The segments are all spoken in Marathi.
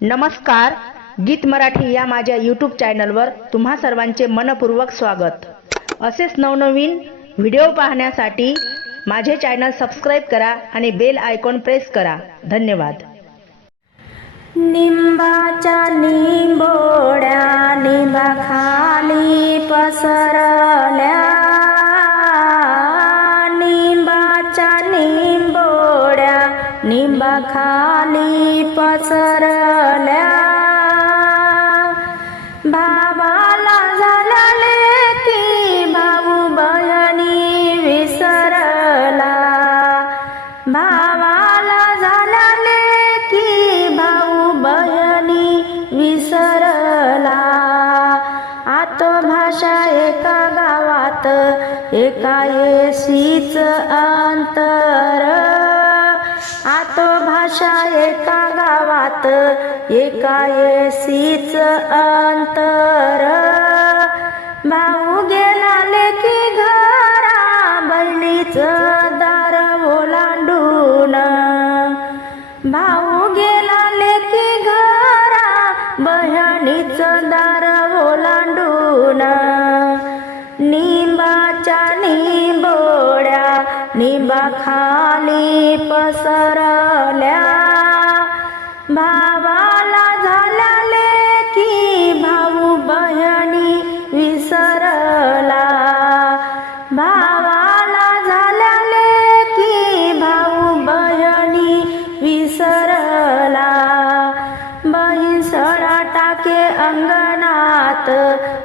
नमस्कार गीत मराठी या माझ्या यूट्यूब चॅनलवर तुम्हा सर्वांचे मनपूर्वक स्वागत. असेच नवनवीन व्हिडिओ पाहण्यासाठी माझे चॅनल सबस्क्राईब करा आणि बेल आयकॉन प्रेस करा. धन्यवाद. निंबाच्या निंबोड्या निंबाखाली पसरल्या. निंबाच्या निंबोड्या निंबाखाली पसरल्या. एका अंतर. आतो भाषा एका गावात एका अंतर. भाऊ गेला लेखी घरा बहिणीच दार ओलांडून. भाऊ गेला लेखी घरा बहिणीच दार निबाखाली पसरल्या. भावाला झाला की भाऊ बहिणी विसरला. भावाला झाला की भाऊ बहिणी विसरला. बहीण सडा टाके अंगणात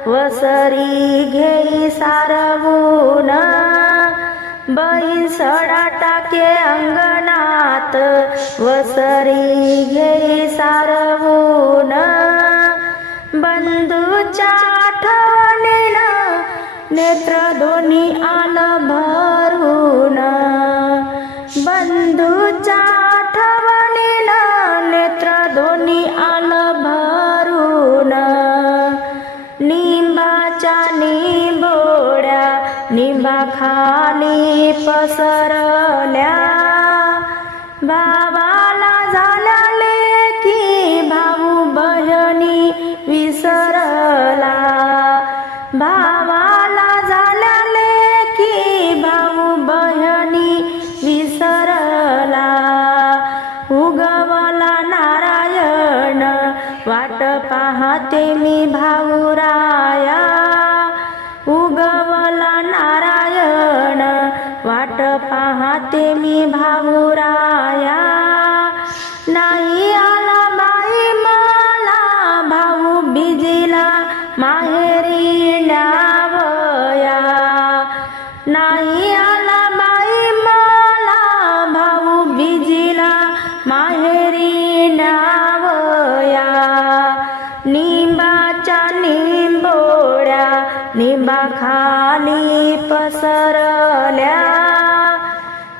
वसरी घेई सारवू. सडा टाके अंगणात वसरी घे सारवून. बंधूच्या आठवणीनं नेत्र दोन्ही आलं भरून. बंधूच्या निंबाखाली खाली पसरल्या.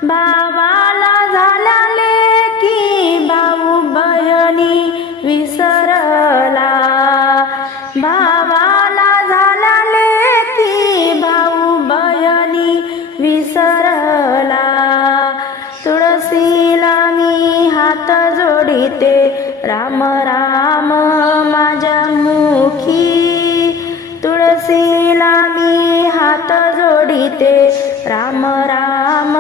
भावाला झाल्याले की भाऊ बहिणी विसरला. भावाला झाल्याले की भाऊ बहिणी विसरला. तुळशीला मी हात जोडिते. राम राम. जोडिते राम राम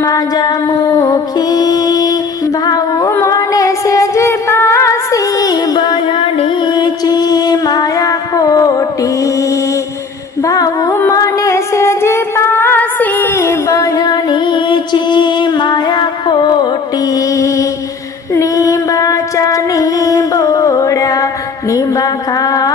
माझ्या मुखी भाऊ म्हणे सेजी पासी बहिणीची माया खोटी भाऊ म्हणे सेजी पासी बहिणीची माया खोटी निंबाच्या निंबोड्या निंबाखाली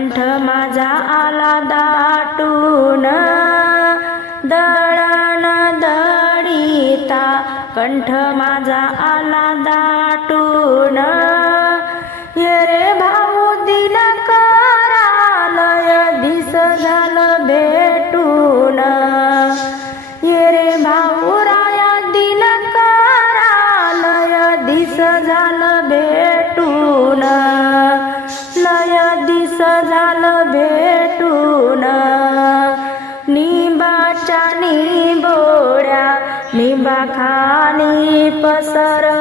कंठ माझा आला दाटून. दळण दळीता कंठ माझा आला दाटून. ये रे भाऊ दिला करालय दिस झालं भेटून. ये रे भाऊ राया दिला करालय दिस झालं भेटून. खाली पसर